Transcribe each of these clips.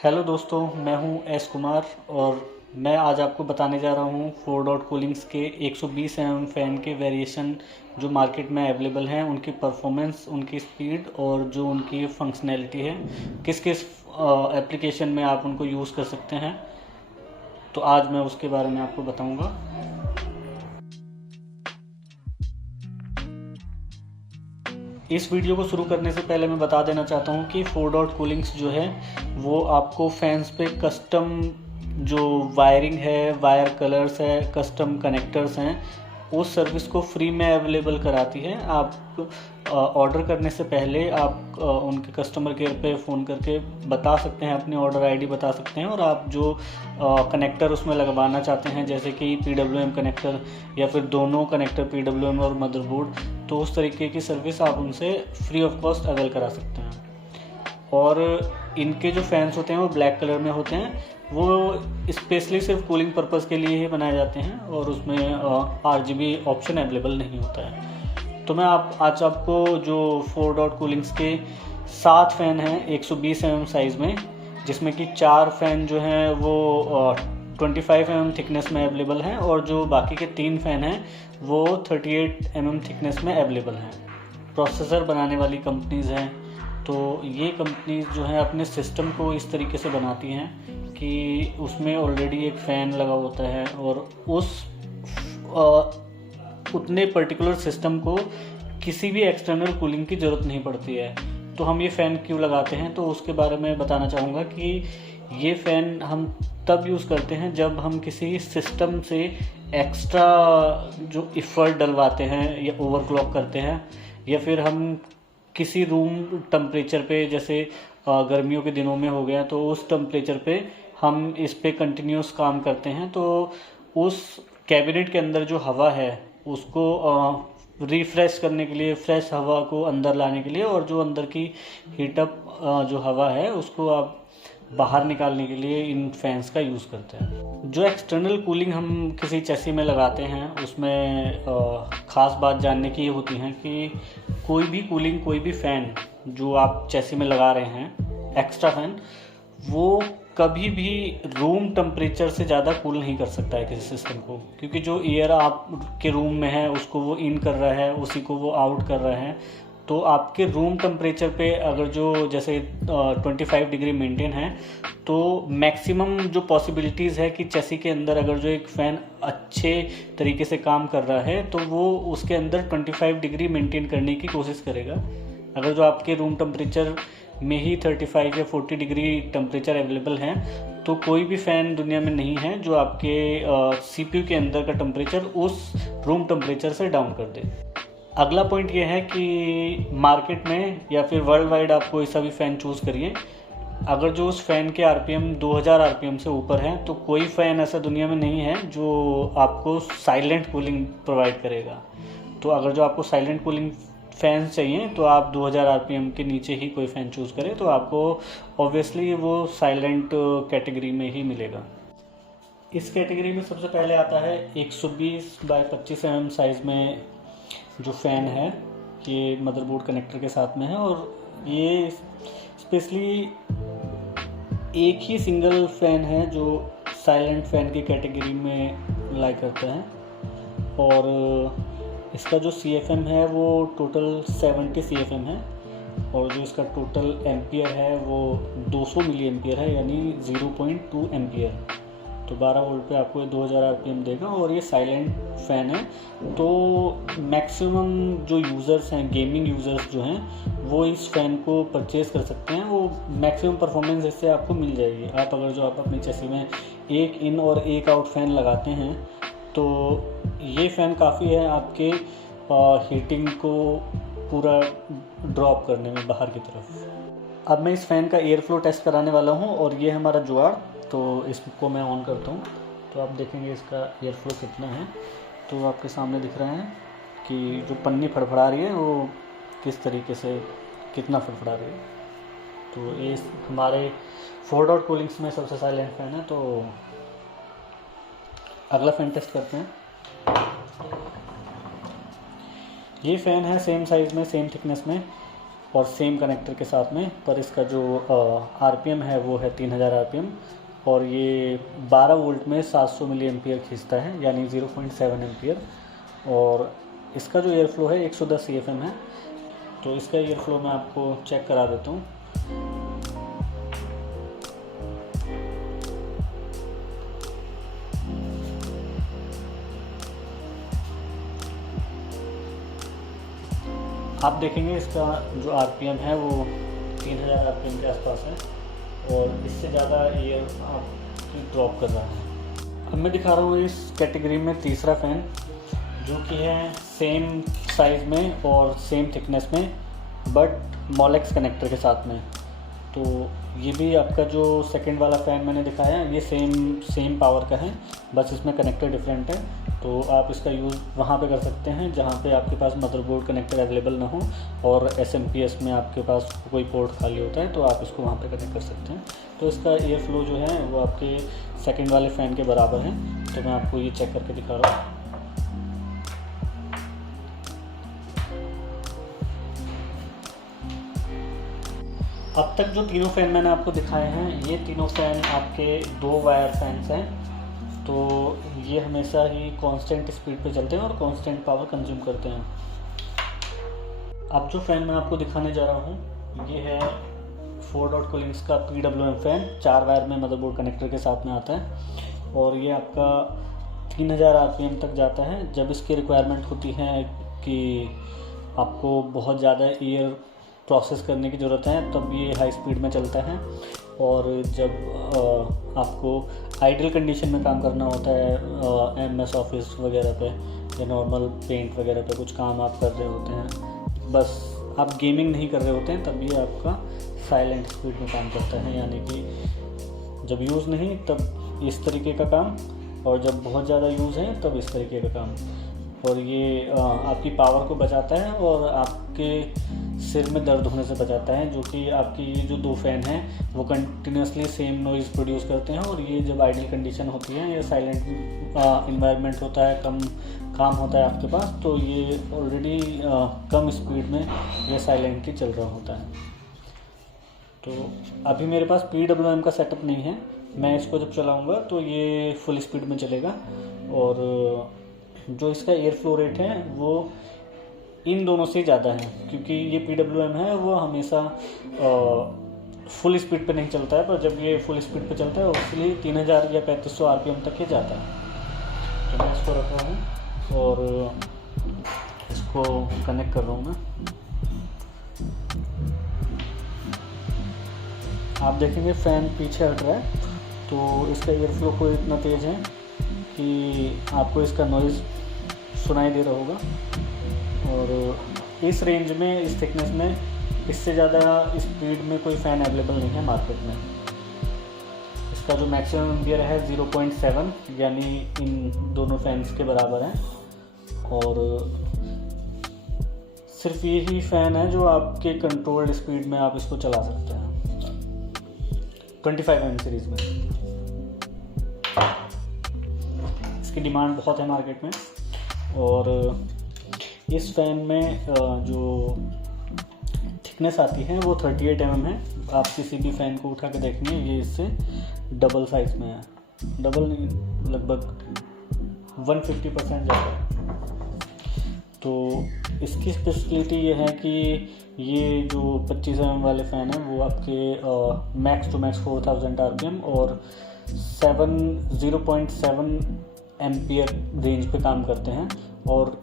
Hello दोस्तों, मैं हूं एस कुमार और मैं आज आपको बताने जा रहा हूं फोर डॉट कूलिंग्स के 120 mm फ़ैन के वेरिएशन जो मार्केट में अवेलेबल हैं, उनकी परफॉर्मेंस, उनकी स्पीड और जो उनकी फंक्शनैलिटी है, किस किस एप्लीकेशन में आप उनको यूज़ कर सकते हैं। तो आज मैं उसके बारे में आपको बताऊंगा। इस वीडियो को शुरू करने से पहले मैं बता देना चाहता हूँ कि फोर डॉट कूलिंग्स जो है वो आपको फैंस पे कस्टम जो वायरिंग है, वायर कलर्स है, कस्टम कनेक्टर्स हैं, उस सर्विस को फ्री में अवेलेबल कराती है। आप ऑर्डर करने से पहले आप उनके कस्टमर केयर पे फ़ोन करके बता सकते हैं, अपनी ऑर्डर आईडी बता सकते हैं और आप जो कनेक्टर उसमें लगवाना चाहते हैं, जैसे कि PWM कनेक्टर या फिर दोनों कनेक्टर PWM और मदरबोर्ड, तो उस तरीके की सर्विस आप उनसे फ्री ऑफ कॉस्ट अवेल करा सकते हैं। और इनके जो फैंस होते हैं वो ब्लैक कलर में होते हैं। वो स्पेशली सिर्फ कूलिंग पर्पज़ के लिए ही बनाए जाते हैं और उसमें RGB ऑप्शन अवेलेबल नहीं होता है। तो मैं आज आपको जो फोर डॉट कूलिंग्स के 7 फ़ैन हैं 120 mm साइज़ में, जिसमें कि 4 फ़ैन जो हैं वो 25 mm थिकनेस में अवेलेबल हैं और जो बाकी के 3 फ़ैन हैं वो 38 mm थिकनेस में अवेलेबल हैं। प्रोसेसर बनाने वाली कंपनीज़ हैं, तो ये कंपनीज जो हैं अपने सिस्टम को इस तरीके से बनाती हैं कि उसमें ऑलरेडी एक फ़ैन लगा होता है और उतने पर्टिकुलर सिस्टम को किसी भी एक्सटर्नल कूलिंग की ज़रूरत नहीं पड़ती है। तो हम ये फ़ैन क्यों लगाते हैं, तो उसके बारे में बताना चाहूँगा कि ये फ़ैन हम तब यूज़ करते हैं जब हम किसी सिस्टम से एक्स्ट्रा जो इफ़र्ट डलवाते हैं या ओवरक्लॉक करते हैं, या फिर हम किसी रूम टेम्परेचर पे, जैसे गर्मियों के दिनों में हो गया, तो उस टेम्परेचर पे हम इस पे कंटिन्यूस काम करते हैं। तो उस कैबिनेट के अंदर जो हवा है उसको रिफ्रेश करने के लिए, फ्रेश हवा को अंदर लाने के लिए, और जो अंदर की हीटअप जो हवा है उसको आप बाहर निकालने के लिए इन फैंस का यूज़ करते हैं। जो एक्सटर्नल कूलिंग हम किसी चैसी में लगाते हैं उसमें ख़ास बात जानने की ये होती है कि कोई भी कूलिंग, कोई भी फ़ैन जो आप चैसी में लगा रहे हैं, एक्स्ट्रा फ़ैन, वो कभी भी रूम टेम्परेचर से ज़्यादा कूल नहीं कर सकता है किसी सिस्टम को, क्योंकि जो एयर आपके रूम में है उसको वो इन कर रहा है, उसी को वो आउट कर रहा है। तो आपके रूम टेम्परेचर पे अगर जो जैसे 25 डिग्री मेंटेन है, तो मैक्सिमम जो पॉसिबिलिटीज़ है कि चेसी के अंदर अगर जो एक फ़ैन अच्छे तरीके से काम कर रहा है तो वो उसके अंदर 25 डिग्री मेंटेन करने की कोशिश करेगा। अगर जो आपके रूम टेम्परेचर में ही 35 या 40 डिग्री टेम्परेचर अवेलेबल हैं, तो कोई भी फ़ैन दुनिया में नहीं है जो आपके CPU के अंदर का टेम्परेचर उस रूम टेम्परेचर से डाउन कर दे। अगला पॉइंट ये है कि मार्केट में या फिर वर्ल्ड वाइड आप कोई सा भी फ़ैन चूज़ करिए, अगर जो उस फ़ैन के RPM 2000 RPM से ऊपर हैं, तो कोई फ़ैन ऐसा दुनिया में नहीं है जो आपको साइलेंट कूलिंग प्रोवाइड करेगा। तो अगर जो आपको साइलेंट कूलिंग फ़ैन्स चाहिए तो आप 2000 RPM के नीचे ही कोई फ़ैन चूज़ करें, तो आपको ऑब्वियसली वो साइलेंट कैटेगरी में ही मिलेगा। इस कैटेगरी में सबसे पहले आता है 120 बाय 25 mm साइज़ में जो फ़ैन है, ये मदरबोर्ड कनेक्टर के साथ में है और ये स्पेशली एक ही सिंगल फ़ैन है जो साइलेंट फ़ैन की कैटेगरी में लाई करता है। और इसका जो CFM है वो टोटल 70 CFM है और जो इसका टोटल एम्पियर है वो 200 मिली एम्पियर है, यानी 0.2 एम्पियर। तो 12 वोल्ट पे आपको 2000 RPM देगा और ये साइलेंट फ़ैन है। तो मैक्सिमम जो यूज़र्स हैं, गेमिंग यूज़र्स जो हैं, वो इस फ़ैन को परचेज़ कर सकते हैं। वो मैक्सिमम परफॉर्मेंस इससे आपको मिल जाएगी। आप अगर जो आप अपनी चेसी में एक इन और एक आउट फ़ैन लगाते हैं तो ये फ़ैन काफ़ी है आपके हीटिंग को पूरा ड्रॉप करने में बाहर की तरफ। अब मैं इस फ़ैन का एयर फ्लो टेस्ट कराने वाला हूँ और ये हमारा जुगाड़, तो इसको मैं ऑन करता हूँ तो आप देखेंगे इसका एयर फ्लो कितना है। तो आपके सामने दिख रहा है कि जो पन्नी फड़फड़ा रही है वो किस तरीके से, कितना फड़फड़ा रही है। तो ये हमारे फोर डॉट कूलिंग्स में सबसे साइलेंट फ़ैन है। तो अगला फ़ैन टेस्ट करते हैं। ये फ़ैन है सेम साइज़ में, सेम थिकनेस में, और सेम कनेक्टर के साथ में, पर इसका जो आरपीएम है वो है 3000 आरपीएम, और ये 12 वोल्ट में 700 मिली एम्पियर खींचता है, यानी 0.7 एम्पियर। और इसका जो एयर फ्लो है 110 CFM है। तो इसका एयर फ्लो मैं आपको चेक करा देता हूँ। आप देखेंगे इसका जो आरपीएम है वो 3000 आरपीएम के आसपास है, और इससे ज़्यादा एयर आप ड्रॉप कर रहा है। अब मैं दिखा रहा हूँ इस कैटेगरी में तीसरा फ़ैन, जो कि है सेम साइज़ में और सेम थिकनेस में, बट मॉलेक्स कनेक्टर के साथ में। तो ये भी आपका जो सेकंड वाला फ़ैन मैंने दिखाया, ये सेम पावर का है, बस इसमें कनेक्टर डिफरेंट है। तो आप इसका यूज़ वहाँ पे कर सकते हैं जहाँ पे आपके पास मदरबोर्ड कनेक्टर अवेलेबल ना हो, और SMPS में आपके पास कोई पोर्ट खाली होता है, तो आप इसको वहाँ पे कनेक्ट कर सकते हैं। तो इसका एयर फ्लो जो है वो आपके सेकंड वाले फ़ैन के बराबर है। तो मैं आपको ये चेक करके दिखा रहा हूँ। अब तक जो तीनों फ़ैन मैंने आपको दिखाए हैं, ये तीनों फ़ैन आपके 2 वायर फैंस हैं। तो ये हमेशा ही कांस्टेंट स्पीड पे चलते हैं और कांस्टेंट पावर कंज्यूम करते हैं। अब जो फ़ैन मैं आपको दिखाने जा रहा हूँ, ये है 4 डॉट कूलिंग्स का PWM फ़ैन, 4 वायर में मदरबोर्ड कनेक्टर के साथ में आता है, और ये आपका 3000 RPM तक जाता है। जब इसकी रिक्वायरमेंट होती है कि आपको बहुत ज़्यादा एयर प्रोसेस करने की ज़रूरत है, तब ये हाई स्पीड में चलता है। और जब आपको आइडल कंडीशन में काम करना होता है, MS ऑफिस वगैरह पे या नॉर्मल पेंट वगैरह पे कुछ काम आप कर रहे होते हैं, बस आप गेमिंग नहीं कर रहे होते हैं, तब ये आपका साइलेंट स्पीड में काम करता है। यानी कि जब यूज़ नहीं तब इस तरीके का काम, और जब बहुत ज़्यादा यूज़ है तब इस तरीके का काम। और ये आपकी पावर को बचाता है और आपके सिर में दर्द होने से बचाता है, जो कि आपकी ये जो 2 फ़ैन हैं वो कंटिन्यूसली सेम नॉइज़ प्रोड्यूस करते हैं। और ये जब आइडल कंडीशन होती है, ये साइलेंट इन्वायरमेंट होता है, कम काम होता है आपके पास, तो ये ऑलरेडी कम स्पीड में ये साइलेंटली चल रहा होता है। तो अभी मेरे पास PWM का सेटअप नहीं है, मैं इसको जब चलाऊँगा तो ये फुल स्पीड में चलेगा। और जो इसका एयर फ्लो रेट है वो इन दोनों से ज़्यादा है, क्योंकि ये PWM है वो हमेशा फुल स्पीड पे नहीं चलता है, पर जब ये फुल स्पीड पे चलता है इसलिए 3000 या 3500 RPM तक ही जाता है। तो मैं इसको रख रहा हूँ और इसको कनेक्ट कर रहा हूँ मैं। आप देखेंगे फ़ैन पीछे हट रहा है, तो इसका एयर फ्लो को इतना तेज़ है कि आपको इसका नॉइज़ सुनाई दे रहा होगा। और इस रेंज में, इस थिकनेस में, इससे ज़्यादा स्पीड में कोई फ़ैन अवेलेबल नहीं है मार्केट में। इसका जो मैक्सिमम एम्पियर है 0.7, यानी इन दोनों फैंस के बराबर है। और सिर्फ यही फ़ैन है जो आपके कंट्रोल्ड स्पीड में आप इसको चला सकते हैं 25mm सीरीज़ में। इसकी डिमांड बहुत है मार्केट में। और इस फ़ैन में जो थिकनेस आती है वो 38mm है। आप किसी भी फ़ैन को उठा के देखेंगे, ये इससे डबल साइज़ में है, डबल नहीं, लगभग 150% ज़्यादा है। तो इसकी स्पेशलिटी ये है कि ये जो 25mm वाले फ़ैन हैं वो आपके मैक्स टू मैक्स 4000 RPM और 0.7 एम्पियर रेंज पे काम करते हैं। और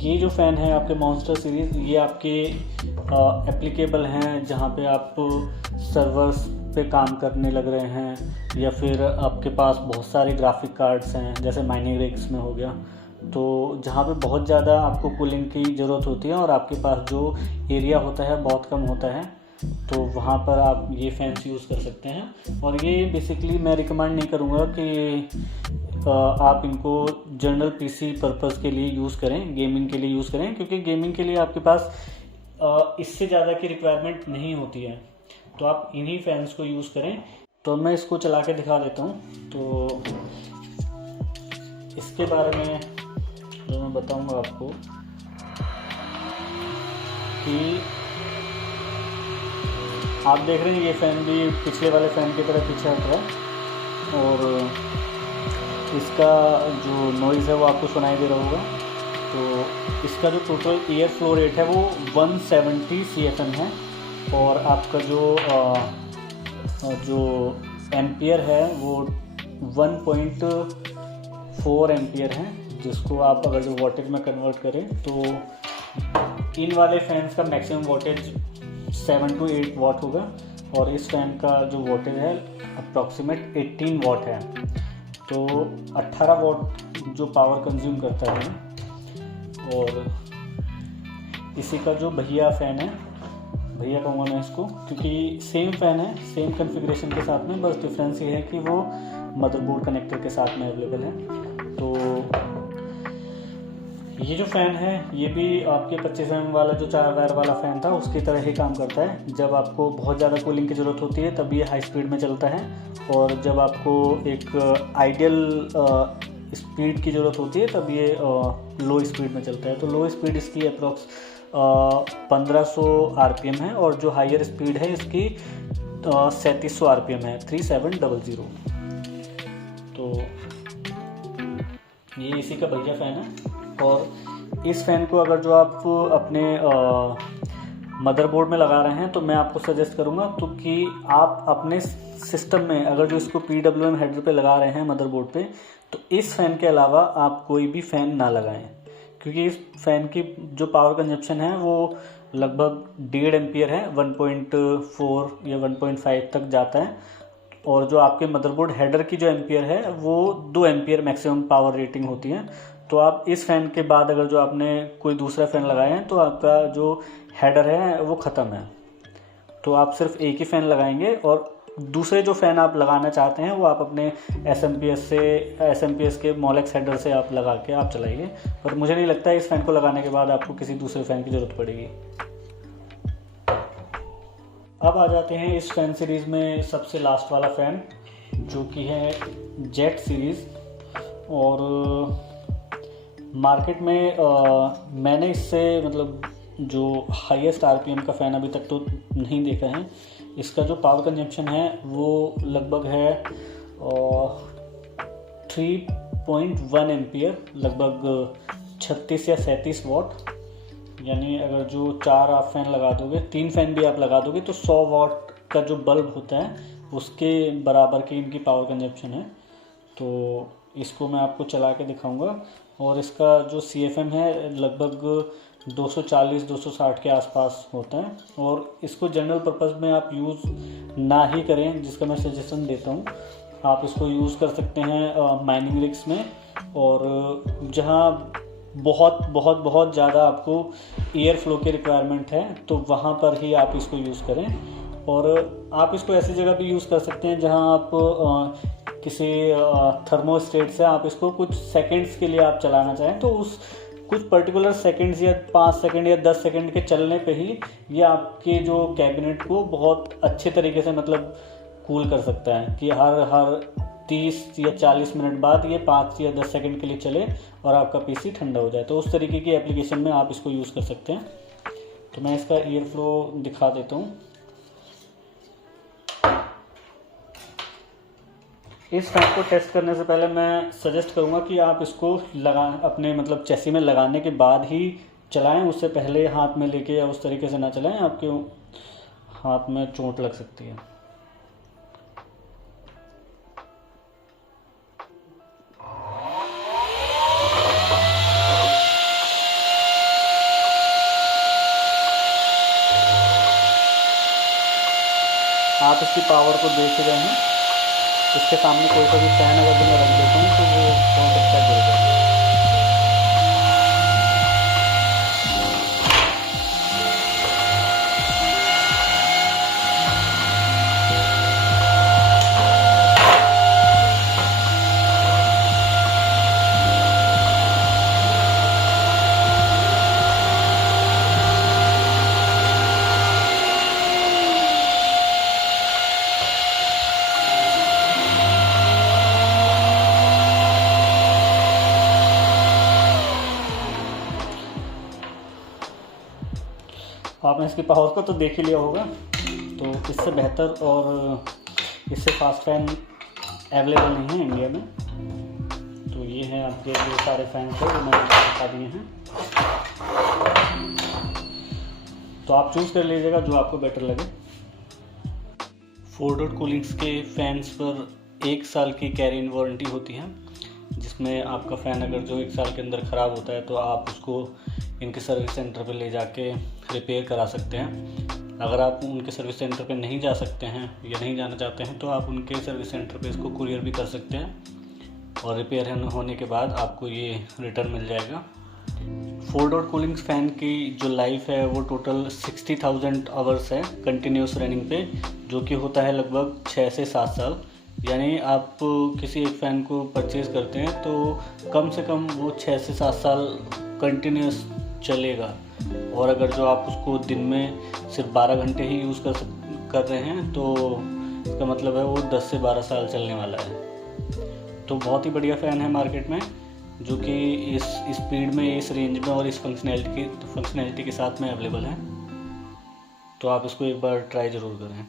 ये जो फ़ैन है आपके मॉन्स्टर सीरीज़, ये आपके एप्लीकेबल हैं जहाँ पे आप सर्वर्स पे काम करने लग रहे हैं, या फिर आपके पास बहुत सारे ग्राफिक कार्ड्स हैं जैसे माइनिंग रिग्स में हो गया, तो जहाँ पे बहुत ज़्यादा आपको कूलिंग की ज़रूरत होती है और आपके पास जो एरिया होता है बहुत कम होता है, तो वहाँ पर आप ये फैंस यूज़ कर सकते हैं। और ये बेसिकली मैं रिकमेंड नहीं करूँगा कि आप इनको जनरल पीसी पर्पस के लिए यूज़ करें, गेमिंग के लिए यूज़ करें, क्योंकि गेमिंग के लिए आपके पास इससे ज़्यादा की रिक्वायरमेंट नहीं होती है, तो आप इन्हीं फैंस को यूज़ करें। तो मैं इसको चला के दिखा देता हूँ। तो इसके बारे में जो मैं बताऊँगा आपको कि आप देख रहे हैं ये फ़ैन भी पिछले वाले फ़ैन की तरह पीछे हट रहा है और इसका जो नॉइज़ है वो आपको सुनाई दे रहा होगा। तो इसका जो टोटल एयर फ्लो रेट है वो 170 CFM है और आपका जो एम्पियर है वो 1.4 एम्पियर है, जिसको आप अगर जो वोल्टेज में कन्वर्ट करें तो इन वाले फैंस का मैक्सिमम वोल्टेज 7 to 8 वाट होगा और इस फैन का जो वोल्टेज है अप्रॉक्सीमेट 18 वाट है। तो 18 वाट जो पावर कंज्यूम करता है। और इसी का जो भैया फ़ैन है, भैया कहूँगा मैं इसको, क्योंकि सेम फ़ैन है, सेम कॉन्फ़िगरेशन के साथ में, बस डिफरेंस ये है कि वो मदरबोर्ड कनेक्टर के साथ में अवेलेबल है। तो ये जो फ़ैन है ये भी आपके 25 mm वाला जो 4 वायर वाला फ़ैन था उसकी तरह ही काम करता है। जब आपको बहुत ज़्यादा कूलिंग की ज़रूरत होती है तब ये हाई स्पीड में चलता है और जब आपको एक आइडियल स्पीड की ज़रूरत होती है तब ये लो स्पीड में चलता है। तो लो स्पीड इसकी अप्रॉक्स 1500 RPM है और जो हाइयर स्पीड है इसकी 3700 RPM है, 3700। तो ये इसी का भैया फ़ैन है। और इस फ़ैन को अगर जो आप अपने मदरबोर्ड में लगा रहे हैं तो मैं आपको सजेस्ट करूँगा तो कि आप अपने सिस्टम में अगर जो इसको PWM हेडर पे लगा रहे हैं मदरबोर्ड पे, तो इस फ़ैन के अलावा आप कोई भी फ़ैन ना लगाएं, क्योंकि इस फ़ैन की जो पावर कंजप्शन है वो लगभग 1.5 एम्पियर है, 1.4 या 1.5 तक जाता है। और जो आपके मदरबोर्ड हेडर की जो एम्पियर है वो 2 एम्पियर मैक्सिमम पावर रेटिंग होती है। तो आप इस फ़ैन के बाद अगर जो आपने कोई दूसरा फ़ैन लगाया है तो आपका जो हेडर है वो ख़त्म है। तो आप सिर्फ एक ही फ़ैन लगाएंगे और दूसरे जो फ़ैन आप लगाना चाहते हैं वो आप अपने SMPS के मोलेक्स हेडर से आप लगा के आप चलाइए। पर मुझे नहीं लगता है इस फ़ैन को लगाने के बाद आपको किसी दूसरे फ़ैन की ज़रूरत पड़ेगी। अब आ जाते हैं इस फ़ैन सीरीज़ में सबसे लास्ट वाला फ़ैन, जो कि है जेट सीरीज़। और मार्केट में मैंने इससे मतलब जो हाईएस्ट RPM का फ़ैन अभी तक तो नहीं देखा है। इसका जो पावर कंजप्शन है वो लगभग है 3.1 एम्पियर, लगभग 36 या 37 वाट। यानी अगर जो 4 आप फ़ैन लगा दोगे, 3 फ़ैन भी आप लगा दोगे तो 100 वाट का जो बल्ब होता है उसके बराबर की इनकी पावर कंजप्शन है। तो इसको मैं आपको चला के दिखाऊंगा और इसका जो CFM है लगभग 240-260 के आसपास होता है। और इसको जनरल पर्पस में आप यूज़ ना ही करें, जिसका मैं सजेशन देता हूँ। आप इसको यूज़ कर सकते हैं माइनिंग रिग्स में, और जहाँ बहुत बहुत बहुत ज़्यादा आपको एयर फ्लो की रिक्वायरमेंट है तो वहाँ पर ही आप इसको यूज़ करें। और आप इसको ऐसी जगह भी यूज़ कर सकते हैं जहाँ आप किसी थर्मोस्टेट से आप इसको कुछ सेकंड्स के लिए आप चलाना चाहें, तो उस कुछ पर्टिकुलर सेकंड्स या 5 सेकंड या 10 सेकंड के चलने पे ही ये आपके जो कैबिनेट को बहुत अच्छे तरीके से मतलब कूल कर सकता है कि हर 30 या 40 मिनट बाद ये 5 या 10 सेकंड के लिए चले और आपका PC ठंडा हो जाए। तो उस तरीके की एप्लीकेशन में आप इसको यूज़ कर सकते हैं। तो मैं इसका एयर फ्लो दिखा देता हूँ। इस फैन को टेस्ट करने से पहले मैं सजेस्ट करूँगा कि आप इसको अपने मतलब चेसी में लगाने के बाद ही चलाएं, उससे पहले हाथ में लेके या उस तरीके से ना चलाएं, आपके हाथ में चोट लग सकती है। आप इसकी पावर को देख रहे हैं, इसके सामने कोई सा भी फैन अगर मैं रख देता हूँ तो वो बहुत अच्छा गिर जाएगा। आपने इसकी पावर को तो देख ही लिया होगा। तो इससे बेहतर और इससे फास्ट फ़ैन अवेलेबल नहीं है इंडिया में। तो ये हैं आपके जो सारे फ़ैन थे वो मैंने बता दिए हैं, तो आप चूज़ कर लीजिएगा जो आपको बेटर लगे। 4 डॉट कूलिंग्स के फ़ैन्स पर 1 साल की कैरी इन वारंटी होती है, जिसमें आपका फ़ैन अगर जो 1 साल के अंदर ख़राब होता है तो आप उसको इनके सर्विस सेंटर पे ले जाके रिपेयर करा सकते हैं। अगर आप उनके सर्विस सेंटर पे नहीं जा सकते हैं या नहीं जाना चाहते हैं तो आप उनके सर्विस सेंटर पे इसको कुरियर भी कर सकते हैं और रिपेयर होने के बाद आपको ये रिटर्न मिल जाएगा। 4 डॉट कूलिंग्स फ़ैन की जो लाइफ है वो टोटल 60,000 आवर्स है कंटिन्यूस रनिंग पे, जो कि होता है लगभग 6 से 7 साल। यानी आप किसी एक फ़ैन को परचेज़ करते हैं तो कम से कम वो 6 से 7 साल कंटिन्यूस चलेगा। और अगर जो आप उसको दिन में सिर्फ 12 घंटे ही यूज़ कर रहे हैं तो इसका मतलब है वो 10 से 12 साल चलने वाला है। तो बहुत ही बढ़िया फ़ैन है मार्केट में, जो कि इस स्पीड में, इस रेंज में और इस फंक्शनैलिटी के साथ में अवेलेबल है। तो आप इसको एक बार ट्राई ज़रूर करें।